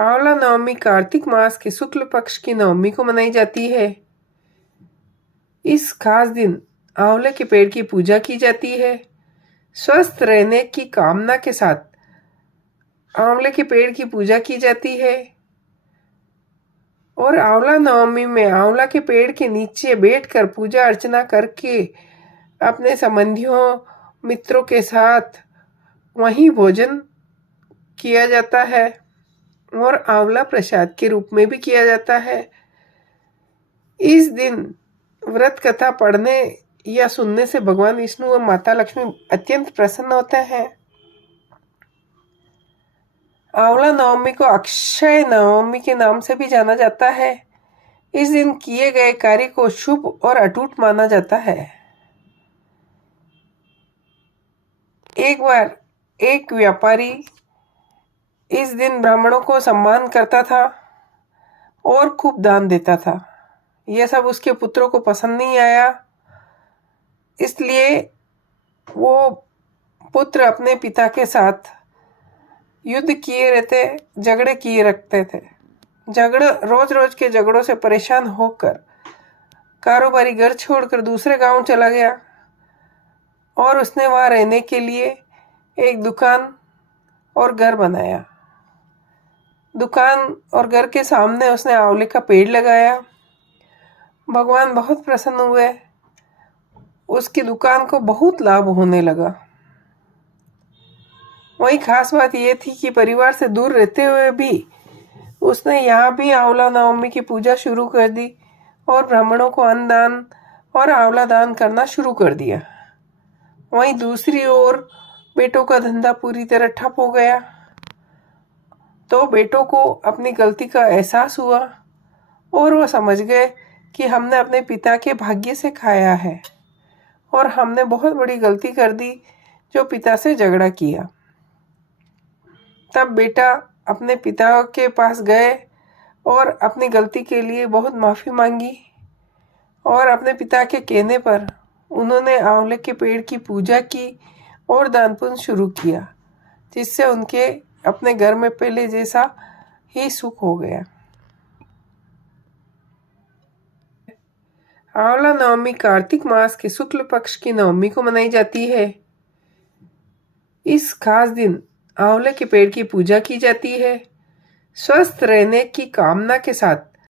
आंवला नवमी कार्तिक मास के शुक्ल पक्ष की नवमी को मनाई जाती है। इस खास दिन आंवले के पेड़ की पूजा की जाती है। स्वस्थ रहने की कामना के साथ आंवले के पेड़ की पूजा की जाती है और आंवला नवमी में आंवला के पेड़ के नीचे बैठकर पूजा अर्चना करके अपने संबंधियों मित्रों के साथ वहीं भोजन किया जाता है और आंवला प्रसाद के रूप में भी किया जाता है। इस दिन व्रत कथा पढ़ने या सुनने से भगवान विष्णु और माता लक्ष्मी अत्यंत प्रसन्न होते हैं। आंवला नवमी को अक्षय नवमी के नाम से भी जाना जाता है। इस दिन किए गए कार्य को शुभ और अटूट माना जाता है। एक बार एक व्यापारी इस दिन ब्राह्मणों को सम्मान करता था और खूब दान देता था। यह सब उसके पुत्रों को पसंद नहीं आया, इसलिए वो पुत्र अपने पिता के साथ युद्ध किए रहते, झगड़े किए रखते थे। रोज रोज के झगड़ों से परेशान होकर कारोबारी घर छोड़कर दूसरे गांव चला गया और उसने वहां रहने के लिए एक दुकान और घर बनाया। दुकान और घर के सामने उसने आंवले का पेड़ लगाया। भगवान बहुत प्रसन्न हुए। उसकी दुकान को बहुत लाभ होने लगा। वही खास बात यह थी कि परिवार से दूर रहते हुए भी उसने यहाँ भी आंवला नवमी की पूजा शुरू कर दी और ब्राह्मणों को अन्न दान और आंवला दान करना शुरू कर दिया। वहीं दूसरी ओर बेटों का धंधा पूरी तरह ठप हो गया, तो बेटों को अपनी गलती का एहसास हुआ और वो समझ गए कि हमने अपने पिता के भाग्य से खाया है और हमने बहुत बड़ी गलती कर दी जो पिता से झगड़ा किया। तब बेटा अपने पिता के पास गए और अपनी गलती के लिए बहुत माफ़ी मांगी और अपने पिता के कहने पर उन्होंने आंवले के पेड़ की पूजा की और दान पुण्य शुरू किया, जिससे उनके अपने घर में पहले जैसा ही सुख हो गया। आंवला नवमी कार्तिक मास के शुक्ल पक्ष की नवमी को मनाई जाती है। इस खास दिन आंवले के पेड़ की पूजा की जाती है। स्वस्थ रहने की कामना के साथ